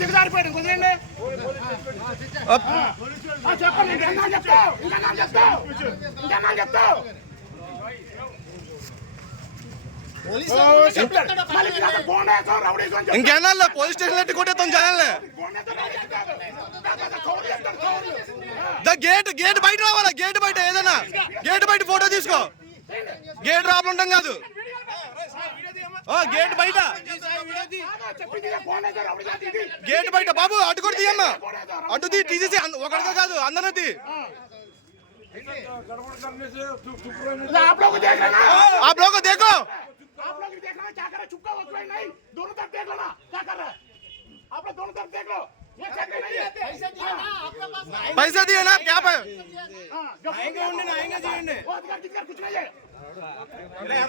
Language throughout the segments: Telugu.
దిగజారిపోయాడు కుదిరండి చెప్పండి చెప్తావు ఇంకేనా పోలీస్ స్టేషన్ కొట్టేస్తాం జనాలే గేట్ బయట రావాలా గేట్ బయట ఏదైనా గేట్ బయట ఫోటో తీసుకో గేట్ రాపలు ఉంటాం కాదు గేట్ బయట గేట్ బయట బాబు అటు కూడా తీయమ్మా అటు తీసేసి ఒకరితో కాదు అందరూ తీ आप लोग को देखो आप लोग देखना क्या कर रहे चुपका हो गए नहीं दोनों तरफ देख लो ना क्या कर रहे आप लोग दोनों तरफ देख लो ये चेक नहीं है पैसा दिए ना क्या पे आएंगे वो अधिकार किसका कुछ नहीं है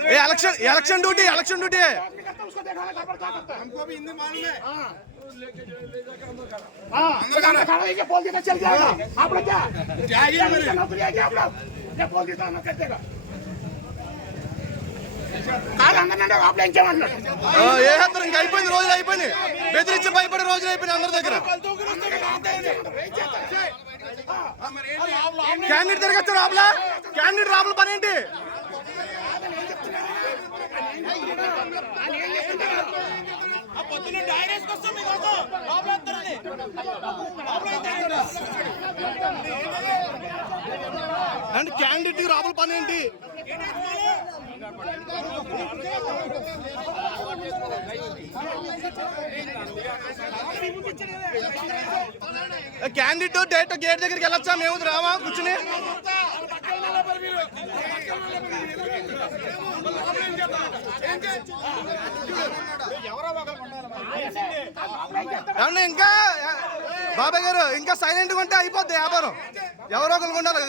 ये इलेक्शन ड्यूटी है उसको देखना है क्या करता है हमको भी हिंदी मालूम है ये बोल देता चल जाएगा आप लोग क्या नौकरी है क्या आप लोग ये बोल देता ना कर देगा ఏ హత్తరు ఇంకా అయిపోయింది రోజులు అయిపోయింది బెదిరించి భయపడే రోజులు అయిపోయింది అందరి దగ్గర క్యాండిడేట్ తిరగచ్చారు ఆపలా క్యాండిడేట్ రాపల పని ఏంటి అండ్ క్యాండిడేట్ రాపల పని ఏంటి క్యాండిడేట్ డైరెక్ట్ గేట్ దగ్గరికి వెళ్ళొచ్చా మేము రామా కూర్చుని ఏమన్నా ఇంకా బాబాయ్ గారు ఇంకా సైలెంట్ గా ఉంటే అయిపోద్ది వ్యాపారం ఎవరో ఒకరు ఉండాలి